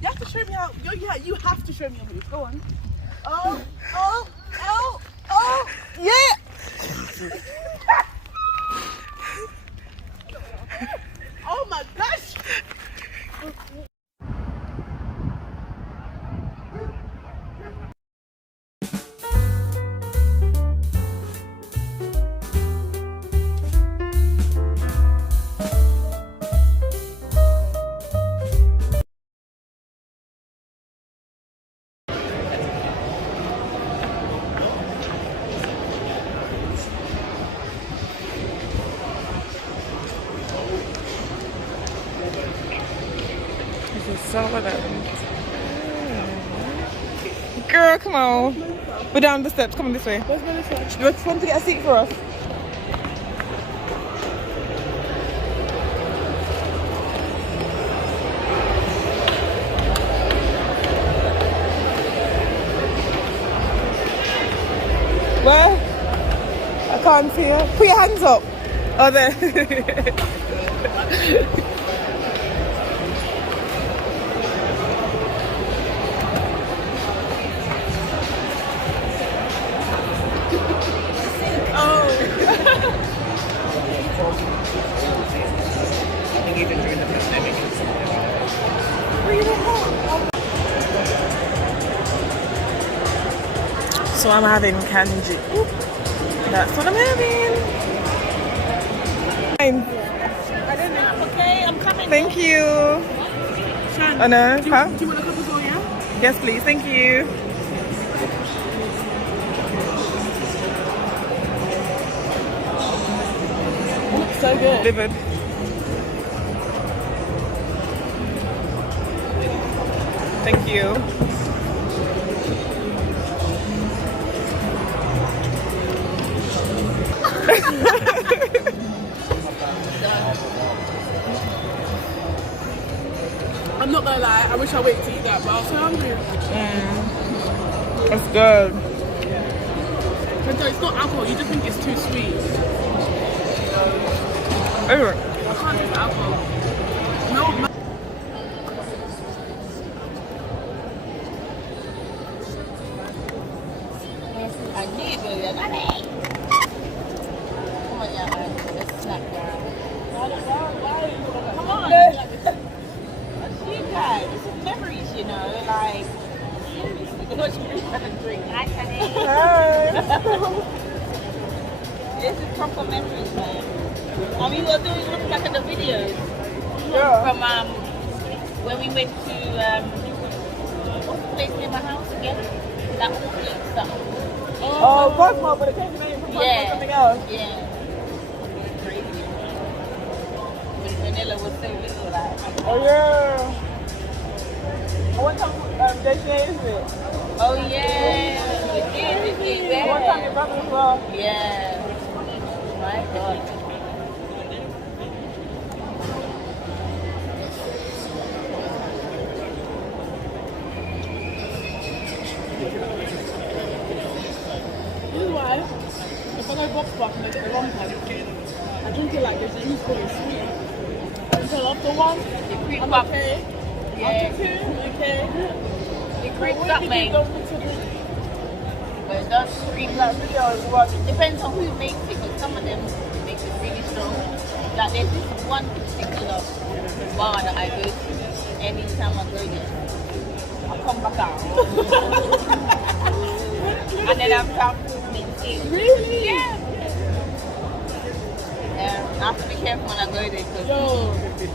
You have to show me how. You have to show me a move. Go on. Oh, oh, oh, oh, yeah. Oh my gosh. Girl, come on. We're down the steps. Come on this way. Let's go this way. You just want to get a seat for us? Where? I can't see you. Put your hands up. Oh, there. So I'm having kanji. That's what I'm having. Okay, I'm coming. Thank you. Shan, Oh no, huh? do you want a cup as well, yeah? Yes, please. Thank you. It looks so good. Delivered. Thank you. I'm not gonna lie, I wish I waited to eat that, but I was so hungry. It's good. But it's not alcohol, you just think it's too sweet. Anyway. I can't drink alcohol. No. I need to go there. Come on, y'all. Let's snack down. Come on. You guys, this is memories, you know, like, seriously, what you gonna drink? Hi, This is proper memories, man. And we were doing, look back at the videos from when we went to, what's the place near my house again? That all stuff. Oh, Cosmo, but it changed the name from Cosmo to something else. Yeah. Crazy. When Vanilla was so little, like. Oh, yeah. I want some JCA, isn't it? Oh, yeah. We did, I want some your brother as well. Yeah. My God. This is why, if I go box park and I get the rum type, I drink it like this, and it's really sweet. Until after one, I'm okay. Yeah. After two, okay. It creeps up, mate. Don't mix it in. But it does creep up. It depends on who makes it, because some of them make it really strong. Like there's this one particular bar that I go to. Anytime I go there, I come back out. And then I'm found food mixing. Really? Yeah. I have to be careful when I go there because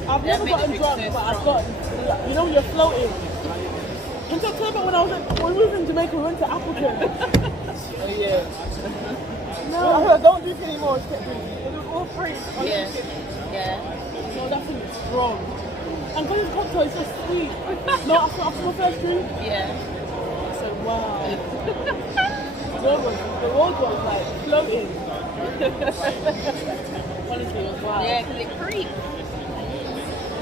I've never gotten drunk, but I've gotten, you know, you're floating. Until when I was when we were in Jamaica, we went to Appleton. Oh, yeah. No, Don't drink anymore. It was all free. yeah. Yeah. no, that thing is strong. And because it's cocktail, it's so sweet. No, after my first drink, Yeah. I said, wow. The road was like floating. Honestly, it was wow. Yeah, because it creeps.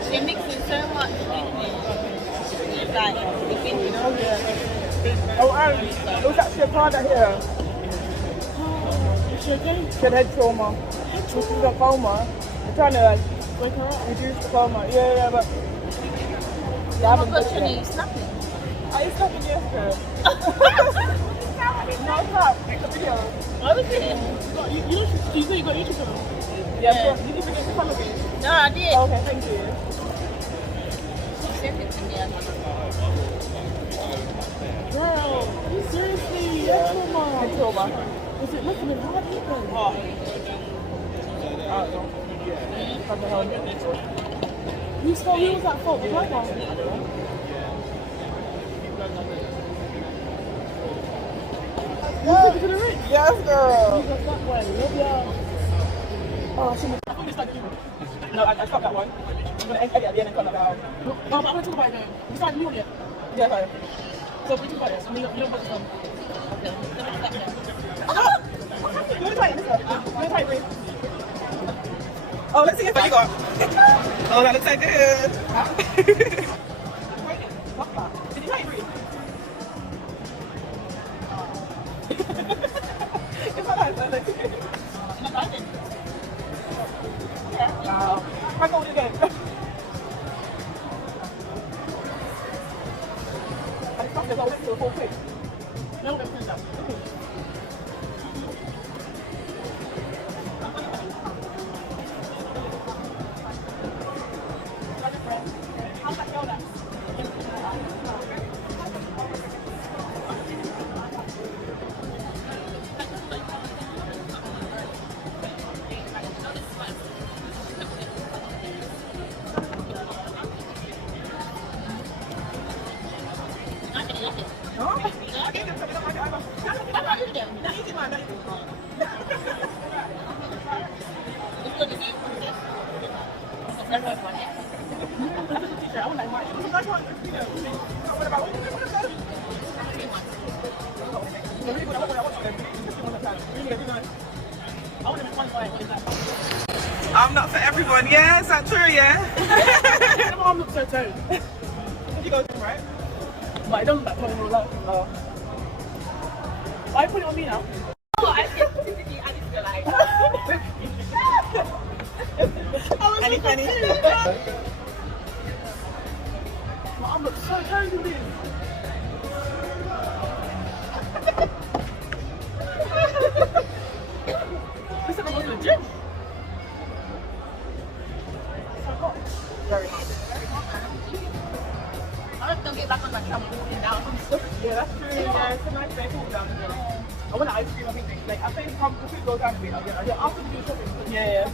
They mix in so much sweetness. It's like, you think, you know, Oh, and it was actually a car that hit her. Is she okay? She had head trauma. She was in a coma. They're trying to like, Wake her up. reduce the coma. Yeah, but You haven't But done it Shani, yet. snapping. Are you snapping yes, girl? No, it's not. It's a video. What was it? You say you got YouTube channel? Yeah, Yeah. you didn't forget to follow me. No, I did. Okay, thank you. Send it to me. Girl, seriously, Yeah. October. October. Is it looking hard even? Oh. What the hell? Who was at fault? The driver? You took it to the ring? Yes, girl. You got that one. Love ya. Oh, I shouldn't have. I thought we started doing it. No, I stopped that one. I'm going to edit at the end and come about. No, but I'm going to talk about it now. We started new one yet. Yeah, sorry. So we talk about it. You don't put this on. You want to try it? You want to try it, please? Oh, let's see if you got. Oh, that looks so good. What's that? Did you try it, please? It's not nice, though. Not bad then. Wow. I go again. And it's not just always to the full quick. No, that's not that. Okay. How's that go, then? No? I gave them something. I don't What did you do? Not easy, man. Not easy. It's good to see. It's not good one, yeah. That's a good t-shirt. I would like mine. It's a nice one. What about what? They're really good. I want them. Just one at a time. Really good. Nice. I want them in one way. What is that? I'm not for everyone. Yeah, is that true? Yeah. My mom looks so tone. You go to right? But it doesn't look like tone in real life. Why put it on me now? Oh, I just physically, I just feel like. Any. My arm looks so toned in this. This is like I'm going to the gym. So hot. Very hot. I'm just gonna get back on my trampoline now. I'm so Yeah, that's true. Yeah, it's a nice day. Cool down as well. I want an ice cream. I think. Like I think the food goes down a bit. Yeah, after we do shopping. Yeah.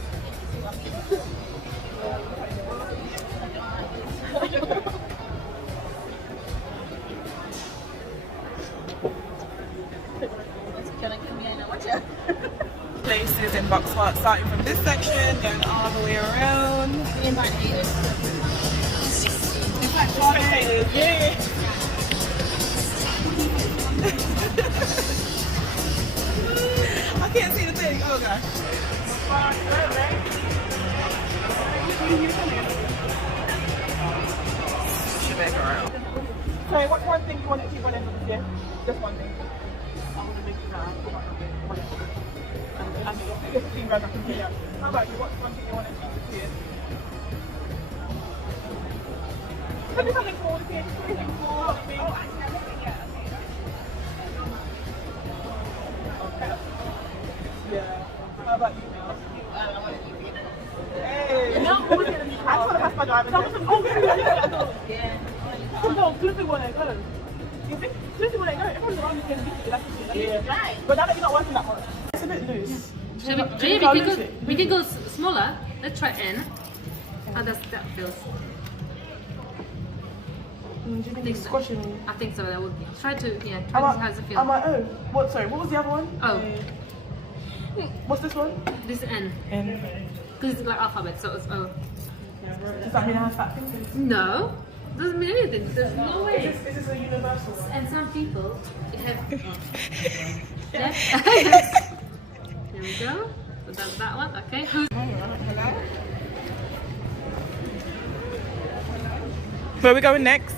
Can I give me a watch it? Places in Boxford, starting from this section, going all the way around. It's like spectators. Yeah. I can't see the thing. Oh gosh. Should back around. So, what's one thing you want to keep on this year? Just one thing. I want to make it now. And just 15 grand I can pay out. How about you? What's one thing you want to achieve this year? Can you something small this year? Something small, big? Okay. Yeah. How about you now? Hey! Now, always going to be I just want to pass my driving test. Yeah. No, flipping when I go. You think? Flipping when I go. Everyone's around me can beat it. That's the thing. Yeah. Right. But now that you're not working that much, it's a bit loose. Shall we, Should we we, go can loose go, it? we can go smaller. Let's try N. How does that feel? Do you think it's squashing? I think so. That would try to try to see how does it feel. I'm like, oh, what? Sorry, what was the other one? Oh. What's this one? This is N N. because it's like alphabet, so it's O. Does that mean I have fat fingers? No, doesn't mean anything. There's no way. Is this a universal one? And some people have. Yeah. Here we go. So that's that one. Okay. Who's Where are we going next?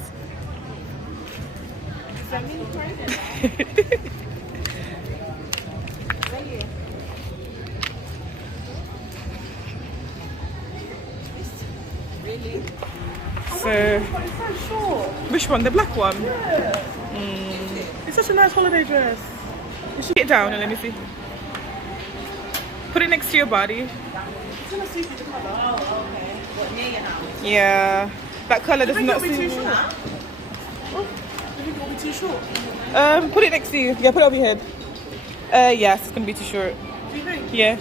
Really? fair. But it's so short. Which one? The black one? It's such a nice holiday dress. You should get down and let me see. Put it next to your body. It's gonna suit you the colour. Oh, okay. What, near your house? Yeah. That colour does think not it'll be suit too me. short. Oh, you think it'll be too short? Put it next to you. Yeah, put it over your head. Yes, it's gonna be too short. Do you think? Yeah.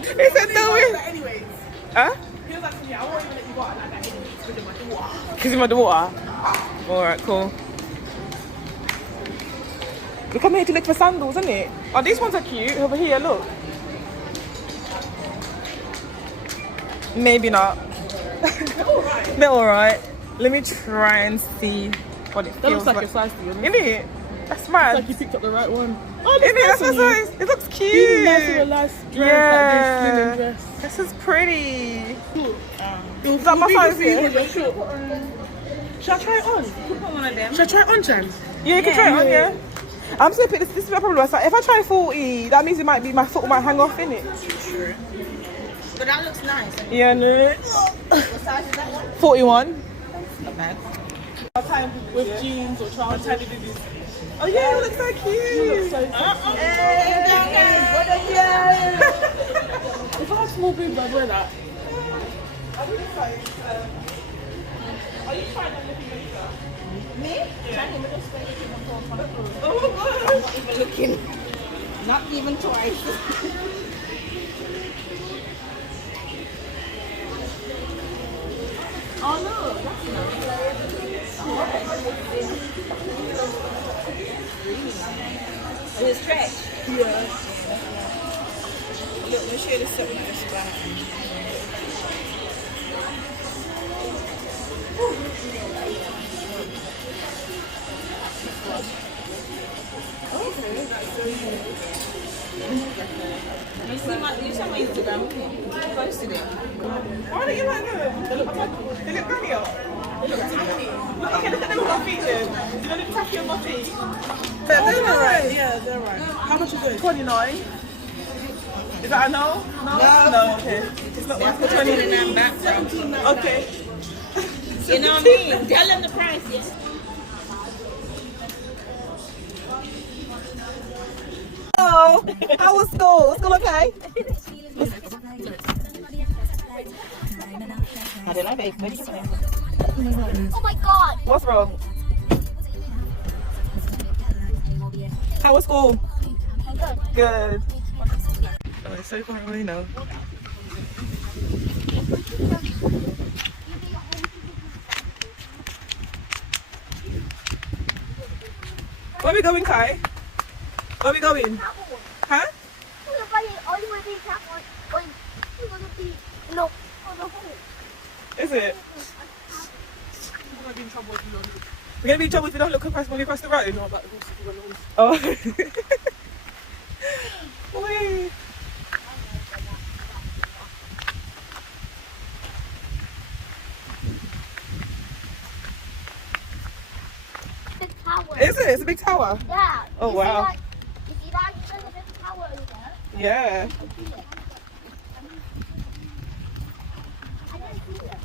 He said no way. Anyways, Huh? he was like to me, I won't even let you go out like that anyways, with my daughter. Because you're underwater. Alright, cool. We come here to look for sandals, isn't it? Oh, these ones are cute. Over here, look. Maybe not. They're alright. Let me try and see what it That feels looks like a size to you. Isn't it? That's mad. Like you picked up the right one. Oh, Isn't it? nice That's on my you. size. It looks cute. Really nice with a nice dress, like this linen dress. This is pretty. Is that my size here? Should I try it on? Put one of them. Should I try it on, Chan? Yeah, you can try it on, yeah. I'm just gonna pick this. This is my problem. Like, if I try 40, that means it might be my foot might hang off, innit? True. But that looks nice. Yeah, no. What size is that one? 41. Not bad. With jeans or trousers. Oh yeah, it looks so cute. So if I have small boobs, I'd wear that. Are you trying on looking later? Me? Trying to look straight if you want to on the floor. Oh my gosh. Not even looking. Not even twice. Oh no, that's nice. Is it stretch? Yeah. Look, let's show this up with this back. You see my Instagram? I posted it. Why don't you like them? They look granny up. They look tacky. Look, okay, look at them on my feet then. Do they look tacky on my feet? They're right. Yeah, they're right. How much is it? 29. Is that a no? No, okay. It's not worth the 29 back, bro. Okay. You know what I mean? Tell them the price, yeah. Hello. How was school? School okay? I don't know, babe. Oh my god! What's wrong? How was school? Good. Oh, it's so far away now. Where are we going, Kai? Where are we going? Huh? No. Is it? We're gonna be in trouble if you don't look. We're gonna be in trouble if we don't look across when we cross the road. No, about the horses if you run the horses. Oh. Wait. The tower. Is it? It's a big tower. Yeah. Oh, You see wow. that? You see that? There's a big tower over there. Yeah. I see it. I didn't see it.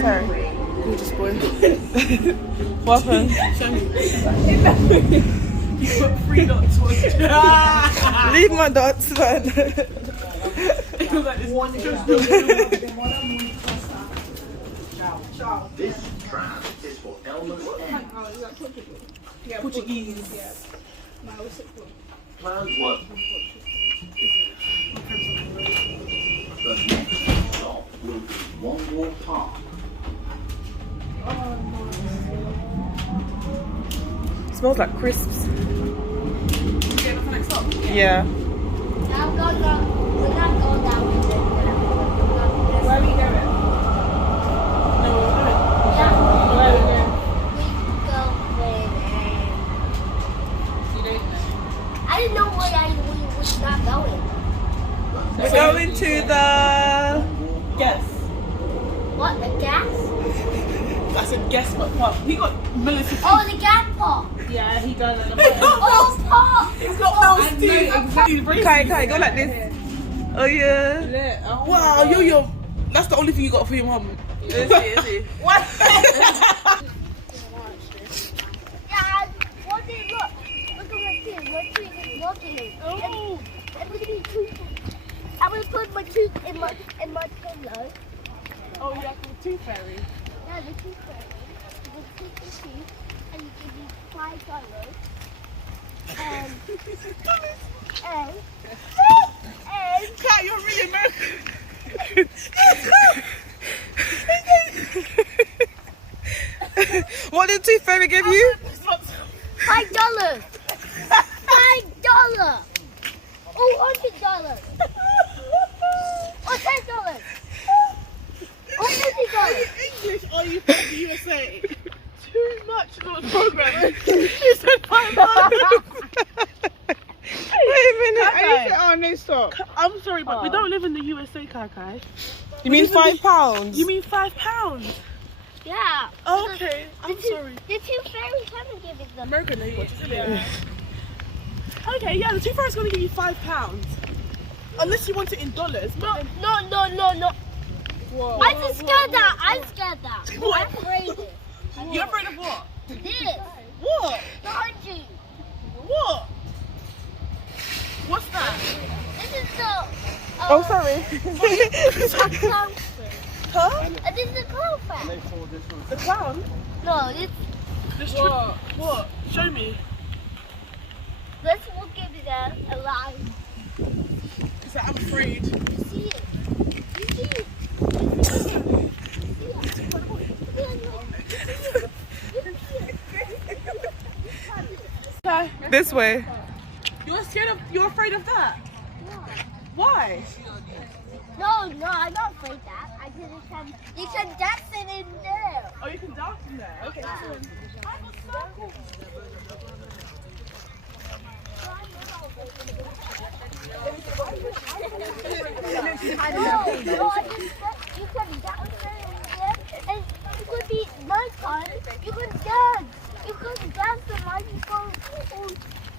Sorry. Gorgeous boy. What happened? You got 3 dots. Leave my dots, man. It was like this one This tram is for Elmer's End. Portuguese. Plan 1. The next stop will be One More Park. Smells like crisps. Yeah, the next stop. Yeah. Now go. We're not going down. Where are we going? No, we're going. Yeah. Where are we going? We go there. I didn't know where we was not going. We're going to the... Guess. What, the gas? I said guess what park. We got Melissa. Oh, the gas park. Yeah, he does. He's got those teeth. Kai, go like this. Oh yeah. Wow, yo. That's the only thing you got for your mum. Is he? What? Dad, what did look? Look at my teeth. My teeth is walking. Oh. I will put my tooth in my pillow. Oh, yeah, the tooth fairy. Yeah, the tooth fairy. You will take the tooth and you give me $5. And Kai, you're really American. What did Tooth Fairy give you? $5. $5. Oh, $100. Or $10. Or $50. English, are you from the USA? Too much of a program. You said $5. Wait a minute. Oh, no, stop. I'm sorry, but we don't live in the USA, Kai. You mean £5? You mean £5? Yeah. Okay, I'm sorry. The tooth fairy haven't given them. American language, isn't it? Okay, yeah, the Tooth Fairy's going to give you £5. Unless you want it in dollars. No. Whoa. I'm scared that. I'm afraid of it. You're afraid of what? This. What? The hunting. What? What's that? This is the. Oh, sorry. Clown. Huh? And this is the clown fan. The clown? No, this. What? Show me. This will give it a line. Because I'm afraid. You see it? You see it? This way. You're afraid of that? Why? No, I'm not afraid of that. You can dance it in there. Oh, you can dance in there. Okay. No, you can dance it in there. And it could be my time. You can dance. You can dance the microphone.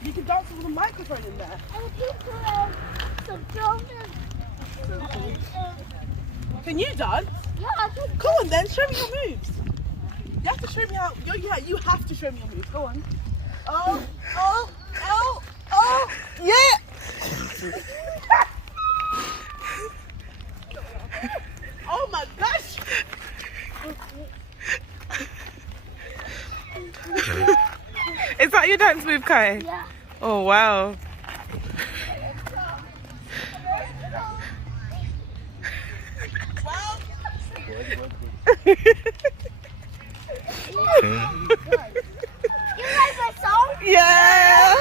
You can dance with a microphone in there. And people some drummers. Can you dance? Yeah, I can. Come on then, show me your moves. You have to show me how. You have to show me your moves. Go on. Oh, yeah. Oh my gosh. Is that your dance move, Kai? Yeah. Oh wow. You like my song? Yeah.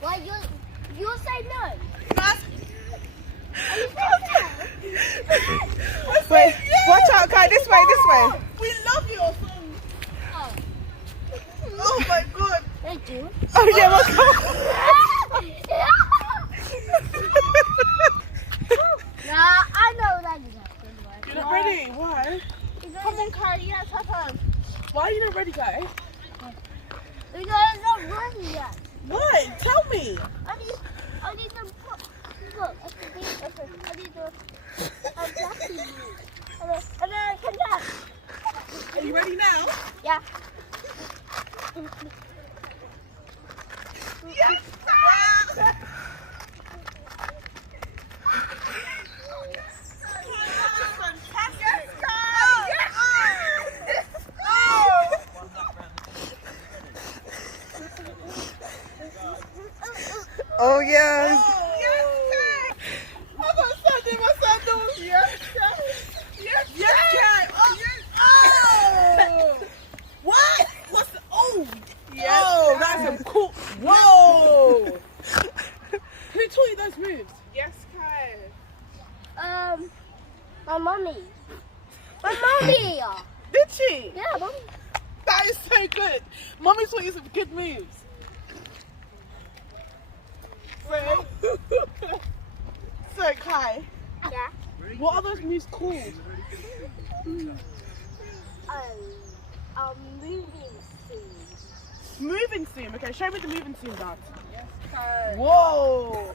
Why you say no? Wait, watch out, Kai. This way. We love your song. Oh my god. Thank you. Oh yeah, welcome. Nah, I know that is not good one. You're not ready? Why? Come on, Kai. Yes, have fun. Why are you not ready, Kai? Because it's not ready yet. Why? Tell me. I need to put. Look, I need to. I'm blocking you. And then I can dance. Are you ready now? Yeah. Yes. Oh yes. I'm gonna send him a sandal. Yes. Oh. What? What's the? Oh. Yes. Oh, that's a cool. Whoa. Who taught you those moves? Yes, Kai. My mommy. My mommy. Did she? Yeah, mommy. That is so good. Mommy taught you some good moves. So Kai, Yeah. what are those moves called? Moving scene. Moving scene. Okay, show me the moving scene dance. Whoa.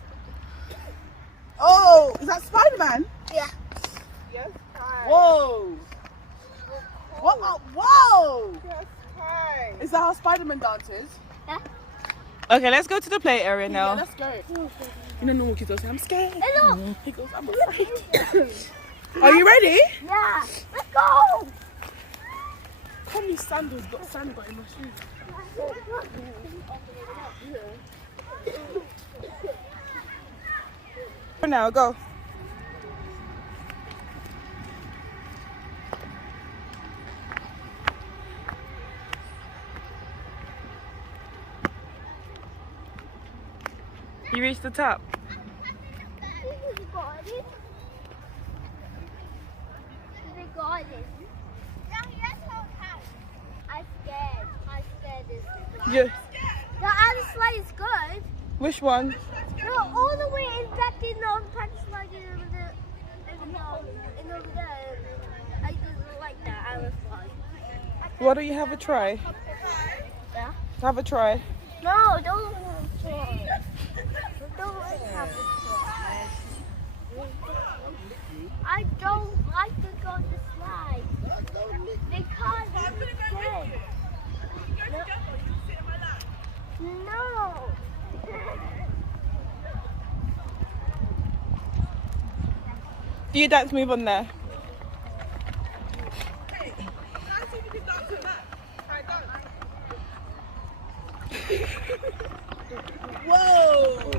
Oh, is that Spider-Man? Yeah. Yes, hi. Whoa. What? Whoa. Yes, hi. Is that how Spider-Man dances? Yeah. Okay, let's go to the play area Yeah, now. let's go. You know, normal kids will say, I'm scared. Hello. He goes, I'm afraid. Are you ready? Yeah. Let's go. Come, these sandals got sand got in my shoes. For now, go. You reached the top. I'm scared this slide. Yeah. The other slide is good. Which one? No, all the way in back in the punch slide over there. And over there. I didn't like that other slide. Why don't you have a try? Yeah? Have a try. No, don't try. Don't have a try. I don't like to go to slide. Because it's dead. No. Do your dance move on there? Whoa!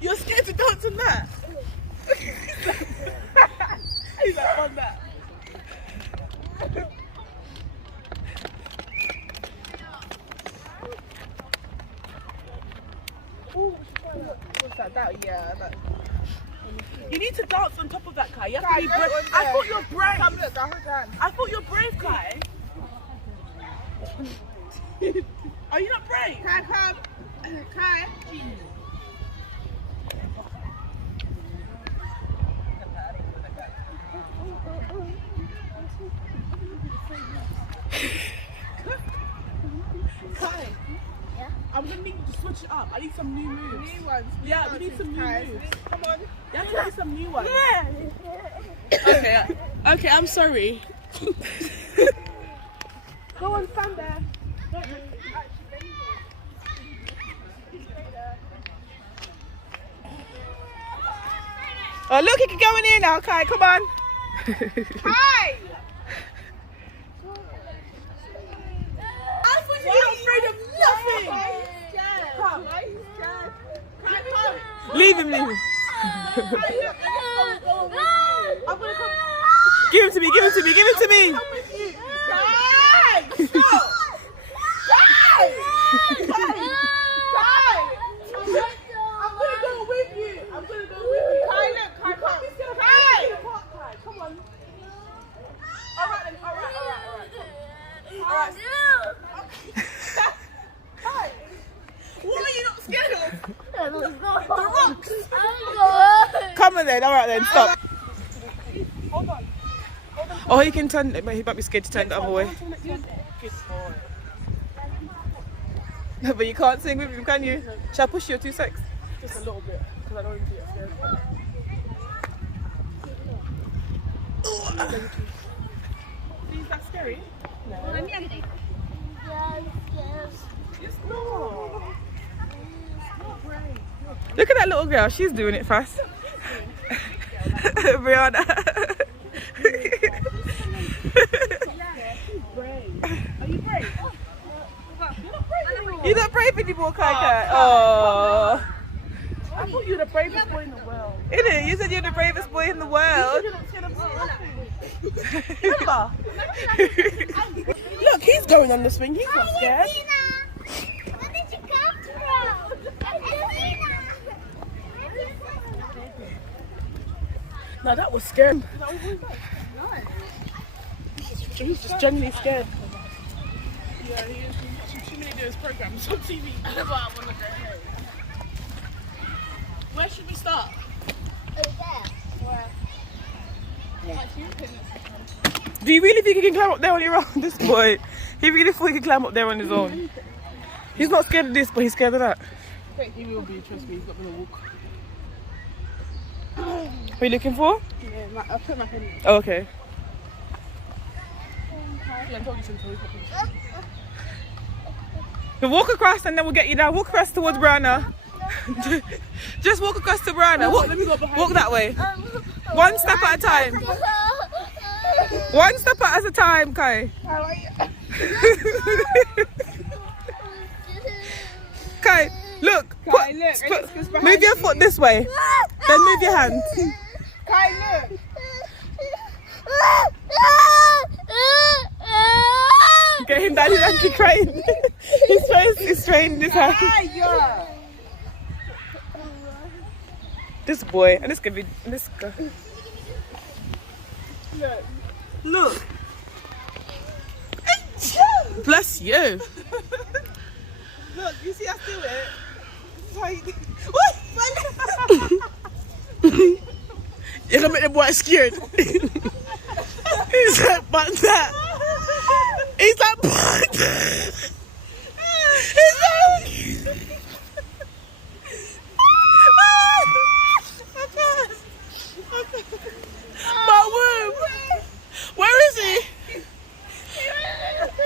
You're scared to dance on that? He's like on that. What's that? Yeah. That. You need to dance on top of that, Kai. You have Kai, to be go brave. on I there. thought you're brave. Come look, I hold on. I thought you're brave, Kai. Are you not brave? Kai, come. Kai. Kai. Yeah? I'm gonna need you to switch it up. I need some new moves. New ones. Yeah, we need some new Kai. moves. Come on. You have to do some new ones. Okay, I'm sorry. Go on, stand there. Oh, look, he can go in here now, Kai. Come on. Hi. I thought you were afraid of nothing. Come. Why are you scared? Come. Leave him, leave him. I'm gonna come. Give him to me, give him to me, give him to me. Come with you. Kai. Stop. Kai. I'm gonna go with you. I'm gonna go with you. Kai, look. Kai, You can't be scared of Kai. me. Kai, come on. Alright then. Alright. Kai. What are you not scared of? The rocks. I'm Come on then, alright then, stop. Hold on. Oh, he can turn, but he might be scared to turn the other way. Good boy. No, but you can't sing with him, can you? Shall I push you 2 secs? Just a little bit, because I don't want to get scared. Is that scary? Look at that little girl, she's doing it fast. Brianna. Are you brave? You're not brave anymore, Kai. Oh. I thought you were the bravest boy in the world. Isn't it? You said you're the bravest boy in the world. You're not scared of nothing. Remember? Look, he's going on the swing. He's not scared. Where did you come from? No, that was scary. He's just genuinely scared. Yeah, he is. Watching too many of those programs on TV. But I want to go home. Where should we start? Over there. Where? Do you really think he can climb up there on your own? This boy, he really thought he could climb up there on his own. He's not scared of this, but he's scared of that. He will be, trust me, he's not going to walk. What are you looking for? Yeah, I'll put my hand in. Oh, okay. Yeah, I told you to. So walk across and then we'll get you down. Walk across towards Brana. Just walk across to Brana. Walk, Let me go behind walk that way. One step at a time. One step at a time, Kai. Kai, look. Kai, look. Move your foot this way. Then move your hand. Kai, look. Get him down. He's actually crying. His face is strained in his hand. Yeah. This boy, and this could be this guy. Look. Bless you. Look, you see us do it? You're gonna make the boy scared. He's like, but that. He's like, but that. He's like. My womb. Where is he?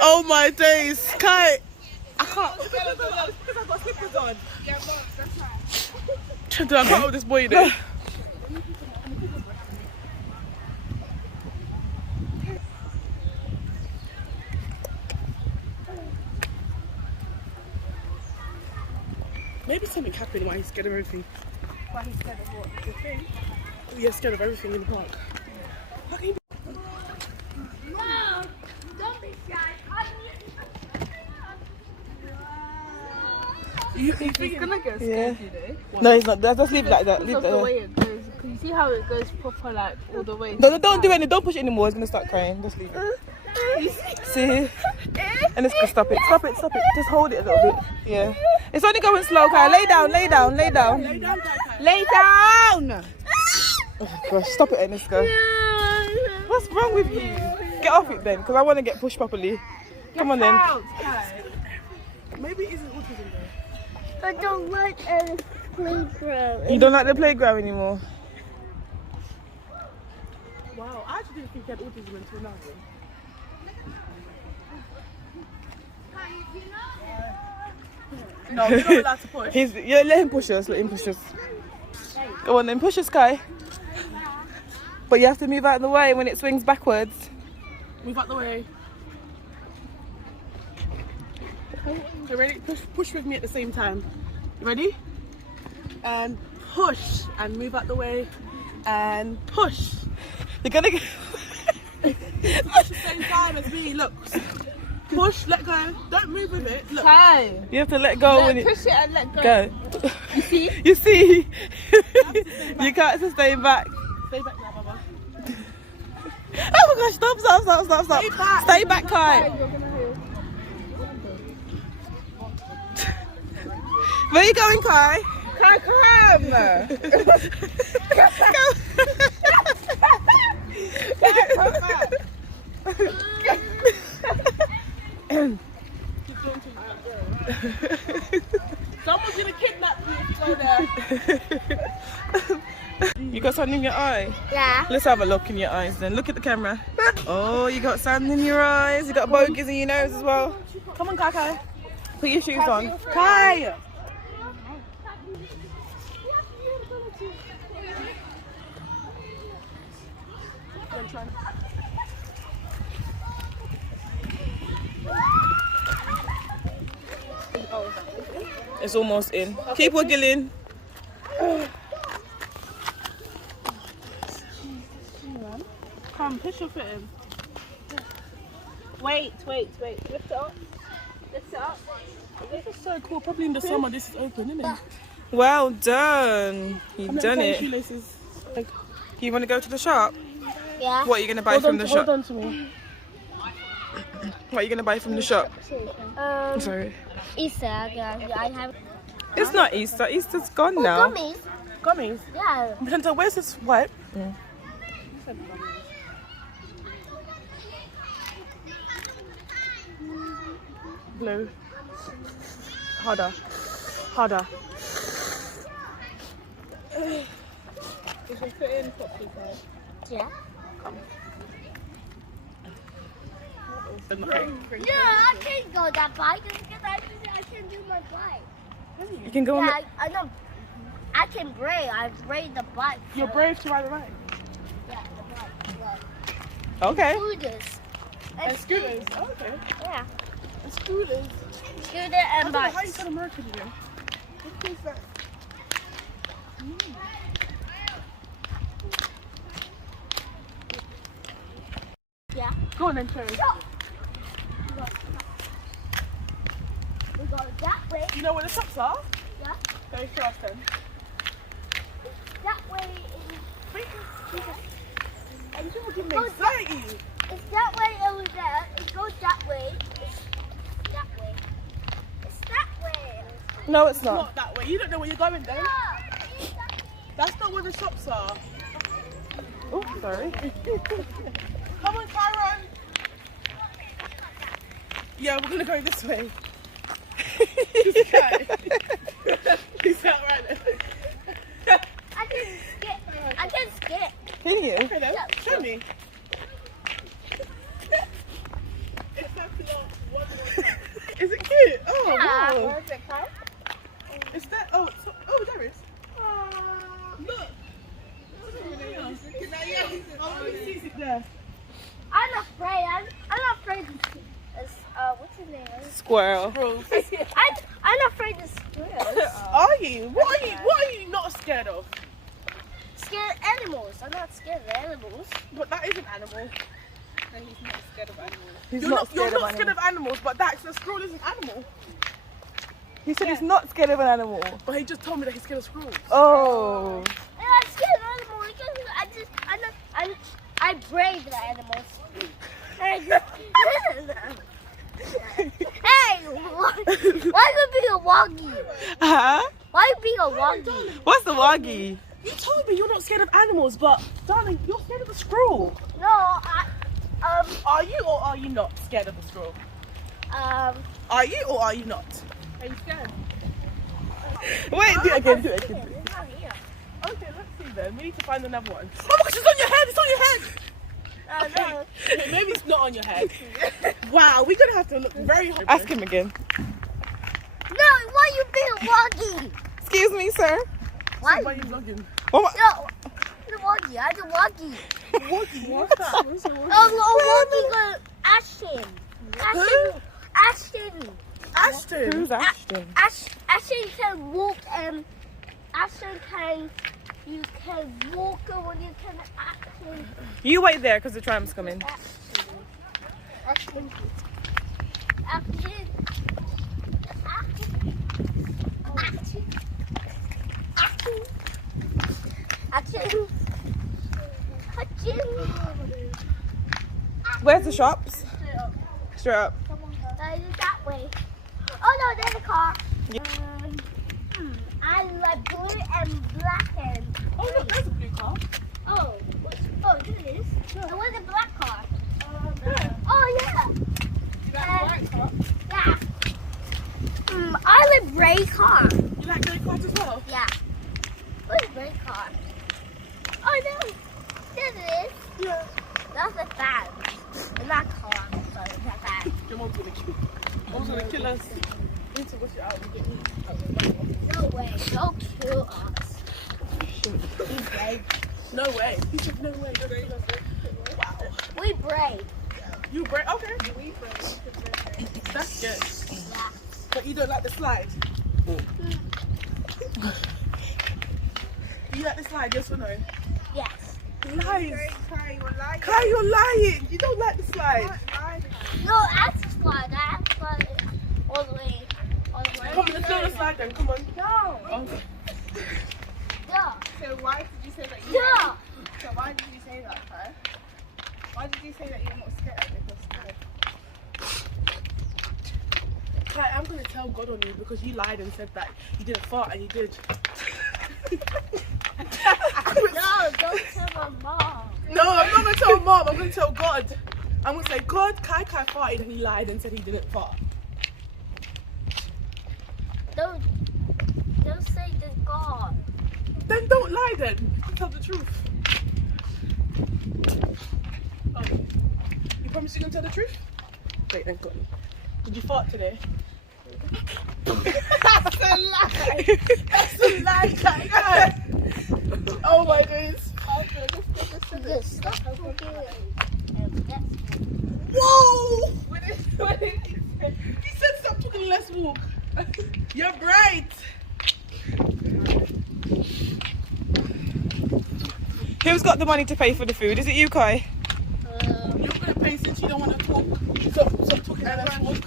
Oh my days, Kai. I can't. Because I've got slippers on. Yeah, but that's right. I can't hold this boy there. Maybe something happened why he's scared of everything. Why he's scared of what? The thing? Oh, yeah, scared of everything in the park. How can you be? Mom, don't be shy. He's gonna get Yeah. scared today. No, he's not. Just leave it like that. Leave Because it of the like way it goes. Can you see how it goes proper, like, all the way? that. No, don't do anything. Don't push it anymore. He's gonna start crying. Just leave it. See? And it's gonna stop it. Stop it. Stop it. Just hold it a little bit. Yeah. It's only going slow, Kai. Lay down. Lay down. Lay down. Lay down, Kai. Lay down. Oh gosh, stop it, Eniska. What's wrong with you? Get off it then, because I want to get pushed properly. Come on then. Out, Kai. Maybe it isn't autism though. I don't like a playground. You don't like the playground anymore? Wow, I actually didn't think he had autism until now. No, you're not allowed to push. Yeah, let him push us. Let him push us. Go on then, push us, Kai. But you have to move out of the way when it swings backwards. Move out the way. You ready? Push with me at the same time. You ready? And push and move out the way and push. You're gonna get... Push at the same time as me. Look. Push, let go. Don't move with it. Look. Hi. You have to let go when it... Push it and let go. Go. You see? You see? You can't sustain back. Stay back now, Baba. Oh my gosh, stop. Stay back, Kai. Where are you going, Kai? Kai, come. Someone's gonna kidnap you if you go there. You got something in your eye? Yeah. Let's have a look in your eyes then. Look at the camera. Oh, you got sand in your eyes. You got bogies in your nose as well. Come on, Kai. Put your shoes on. Kai! It's almost in. Keep wiggling. Come, push your foot in. Wait. Lift it up. Lift it up. This is so cool. Probably in the summer this is open, isn't it? Well done. You've done it. Shoelaces. You want to go to the shop? Yeah. What are you going to buy from the shop? Hold on to me. What are you going to buy from the shop? Sorry. Easter, yeah. I have It's not Easter. Easter's gone now. gummies. Gummies. Yeah. Brenda, where's this wipe? Blue. Harder. Harder. Is your foot in properly, Kai? Yeah. Okay. No, I can't go that bike because I can do my bike. You can go on Yeah, I know. I can brake. I brake the bike. You're brave to ride a bike. Yeah, the bike. Yeah. the... Okay. Scooters. And scooters. Oh, okay. Yeah. And scooters. Scooter I and don't know how you bikes. said American again. What is that? Yeah. Go on then, Cherry. We go that way. You know where the shops are? Yeah. Go first then. That way is. And You're getting Go anxiety. it's that way over there. It goes that way. It's that way. It's that way. No, it's not. Not that way. You don't know where you're going then. No, it's that way. That's not where the shops are. Oh, sorry. Come on, Kyron. Yeah, we're gonna go this way. This guy. He's out right there. I can skip. I can skip. Can you? Okay then, show me. Is it cute? Oh, Yeah. wow. Where's it, Kai? Is that? Oh, there is. Look. Oh, let me see it there. I'm afraid. I'm not afraid of what's his name? Squirrel. I'm afraid of squirrels. Are you? What are you not scared of? Scared animals. I'm not scared of animals. But that is an animal. He's not You're not scared of animals, but a squirrel is an animal. He said he's not scared of an animal. But he just told me that he's scared of squirrels. Oh. I'm not scared of animals because I brave the animals. I just, hey, why you being a woggy? Huh? Why you being a woggy? What's the waggy? You told me you're not scared of animals, but darling, you're scared of a squirrel. No, Are you or are you not scared of a squirrel? Are you or are you not? Are you scared? Wait, do it again, do it again. it's not here. Okay, let's see then. We need to find another one. Oh my gosh, it's on your head! It's on your head! No. Okay, maybe it's not on your head. Wow, we're gonna have to look very hard. Ask him again. No, why you being woggy? Excuse me, sir. Why? Why are you vlogging? Oh my. No, the woggy. I'm the woggy. What's that? What's a woggy? Oh, woggy Ashton. Ashton. Who's Ashton? Ashton can walk and Ashton can you can walk when you can Ashton. You wait there because the tram's coming. Ashton. Where's the shops? Straight up. That way. Oh no, there's a car. Yeah. I like blue and black and. Oh look, there's a blue car. Oh, here it is. And where's the black car? Yeah. Oh yeah. You like the white car? Yeah. I like gray car. You like grey cars as well? Yeah. Where's the gray car? Oh no. There it is. Yeah. That's a fan. It's not car. Sorry, it's a fan. Your mom's gonna kill us. We need to wash it out and get me. No way. Don't kill us. We brave. No way. He said no way. Wow. We brave. You brave? Okay. We brave. That's good. Yeah. But you don't like the slide? You like the slide, yes or no? Yes. Lies. Kai, you're lying. You don't like the slide. No, that's the slide. That's the slide all the way. Come on, let's do the slide then. Come on. No. Okay. Yeah. So why did you say that Yeah. So why did you say that, Kai? Why did you say that you're not scared of it? You're scared. Kai, I'm going to tell God on you because you lied and said that you didn't fart and you did. No, don't tell my mom. No, I'm not going to tell Mom. I'm going to tell God. I'm going to say, God, Kai farted and he lied and said he didn't fart. then. You can tell the truth. Oh. You promise you're gonna tell the truth? Wait, then go. Did you fart today? That's a lie. That's a lie, guy. Oh my goodness. Stop talking. Whoa! What did he say? He said stop talking, let's walk. You're bright. Who's got the money to pay for the food? Is it you, Kai? You're gonna pay since you don't want to talk. Stop talking and let's walk.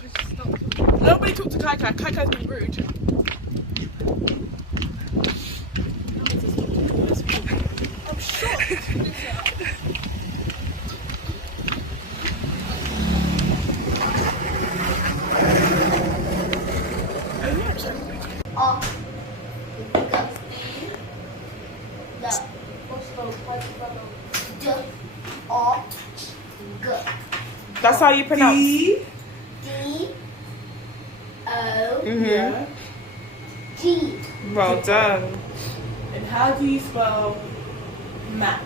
Nobody talk to Kai Kai. Kai Kai's been rude. I'm shocked. That's how you pronounce D-O-G. Well done. And how do you spell mat?